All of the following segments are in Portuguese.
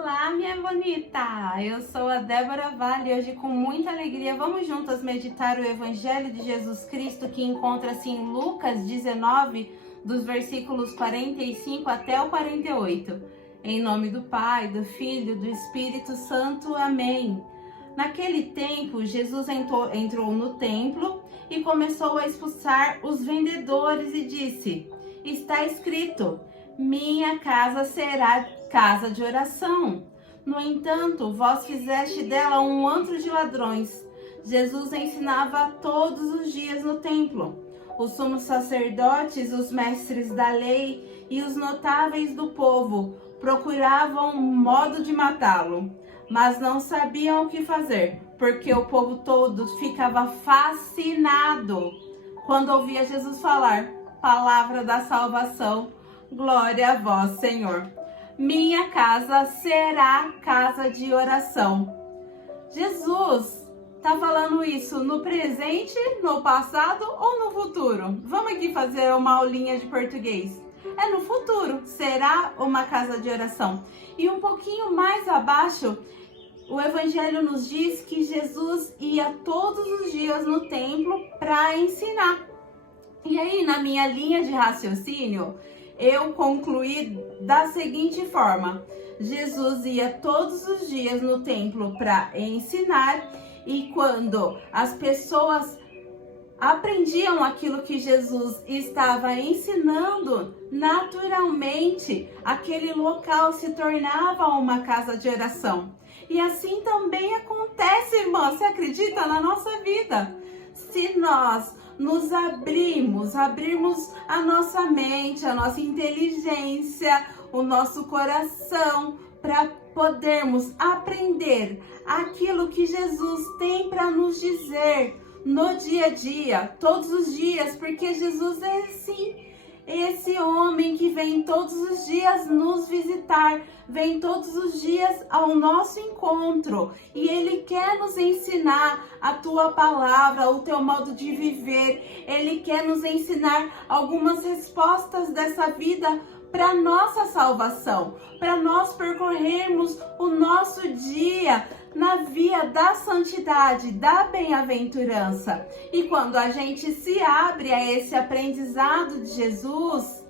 Olá, minha bonita! Eu sou a Débora Vale e hoje, com muita alegria, vamos juntas meditar o Evangelho de Jesus Cristo, que encontra-se em Lucas 19, dos versículos 45 até o 48. Em nome do Pai, do Filho e do Espírito Santo. Amém. Naquele tempo, Jesus entrou no templo e começou a expulsar os vendedores e disse: está escrito, minha casa será casa de oração. No entanto, vós fizeste dela um antro de ladrões. Jesus ensinava todos os dias no templo. Os sumos sacerdotes, os mestres da lei e os notáveis do povo procuravam um modo de matá-lo, mas não sabiam o que fazer, porque o povo todo ficava fascinado quando ouvia Jesus falar. Palavra da salvação. Glória a vós, Senhor. Minha casa será casa de oração. Jesus está falando isso no presente, no passado ou no futuro? Vamos aqui fazer uma aulinha de português. É no futuro, será uma casa de oração. E um pouquinho mais abaixo, o Evangelho nos diz que Jesus ia todos os dias no templo para ensinar. E aí, na minha linha de raciocínio, eu concluí da seguinte forma: Jesus ia todos os dias no templo para ensinar, e quando as pessoas aprendiam aquilo que Jesus estava ensinando, naturalmente aquele local se tornava uma casa de oração. E assim também acontece, irmã, você acredita, na nossa vida? Se nós nos abrirmos a nossa mente, a nossa inteligência, o nosso coração, para podermos aprender aquilo que Jesus tem para nos dizer no dia a dia, todos os dias, porque Jesus é assim, esse homem que vem todos os dias nos visitar, vem todos os dias ao nosso encontro, e Ele quer nos ensinar a Tua palavra, o Teu modo de viver. Ele quer nos ensinar algumas respostas dessa vida para nossa salvação, para nós percorrermos o nosso dia na via da santidade, da bem-aventurança. E quando a gente se abre a esse aprendizado de Jesus,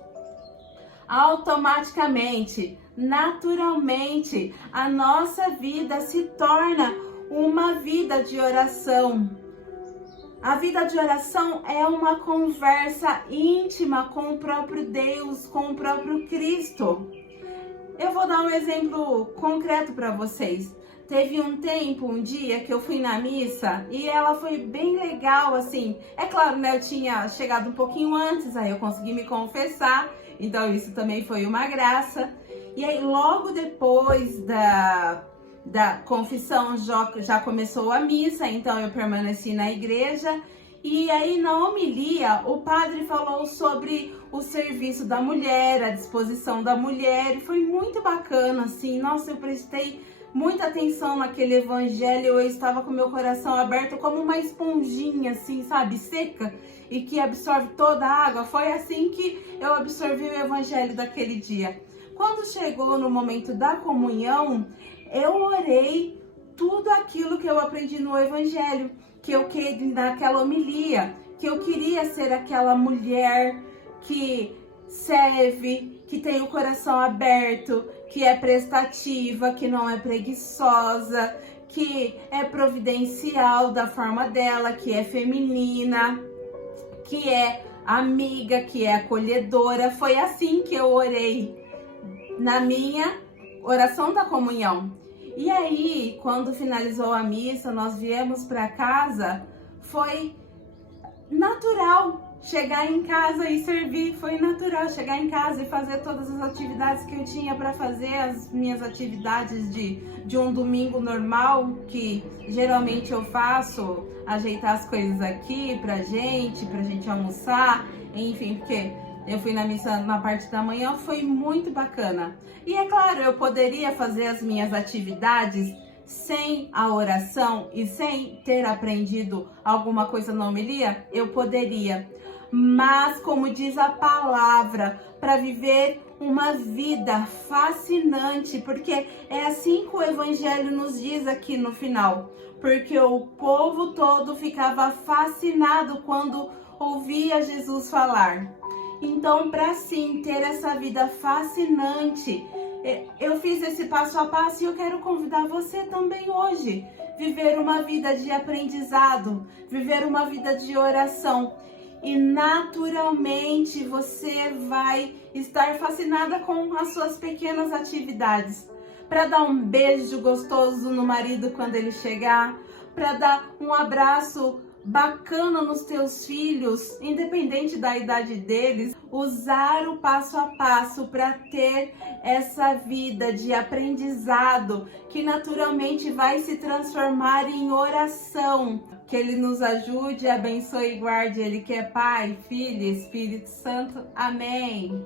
automaticamente, naturalmente, a nossa vida se torna uma vida de oração. A vida de oração é uma conversa íntima com o próprio Deus, com o próprio Cristo. Eu vou dar um exemplo concreto para vocês. Teve um dia que eu fui na missa e ela foi bem legal, assim. É claro, né? Eu tinha chegado um pouquinho antes, aí eu consegui me confessar. Então isso também foi uma graça. E aí logo depois da confissão já começou a missa, então eu permaneci na igreja. E aí na homilia o padre falou sobre o serviço da mulher, a disposição da mulher. E foi muito bacana, assim. Nossa, eu prestei muita atenção naquele evangelho. Eu estava com meu coração aberto como uma esponjinha, assim, sabe, seca, e que absorve toda a água. Foi assim que eu absorvi o evangelho daquele dia. Quando chegou no momento da comunhão, eu orei tudo aquilo que eu aprendi no evangelho, que eu queria naquela homilia, que eu queria ser aquela mulher que serve, que tem o coração aberto, que é prestativa, que não é preguiçosa, que é providencial da forma dela, que é feminina, que é amiga, que é acolhedora. Foi assim que eu orei na minha oração da comunhão. E aí, quando finalizou a missa, nós viemos para casa, foi natural chegar em casa e servir. Foi natural chegar em casa e fazer todas as atividades que eu tinha para fazer, as minhas atividades de um domingo normal, que geralmente eu faço, ajeitar as coisas aqui pra gente almoçar, enfim, porque eu fui na missa na parte da manhã, foi muito bacana. E é claro, eu poderia fazer as minhas atividades sem a oração e sem ter aprendido alguma coisa na homilia? Eu poderia. Mas, como diz a palavra, para viver uma vida fascinante, porque é assim que o Evangelho nos diz aqui no final. Porque o povo todo ficava fascinado quando ouvia Jesus falar. Então, para sim ter essa vida fascinante, eu fiz esse passo a passo e eu quero convidar você também hoje. Viver uma vida de aprendizado, viver uma vida de oração. E naturalmente você vai estar fascinada com as suas pequenas atividades. Para dar um beijo gostoso no marido quando ele chegar, para dar um abraço bacana nos teus filhos, independente da idade deles, usar o passo a passo para ter essa vida de aprendizado que naturalmente vai se transformar em oração. Que Ele nos ajude, abençoe e guarde, Ele que é Pai, Filho e Espírito Santo. Amém.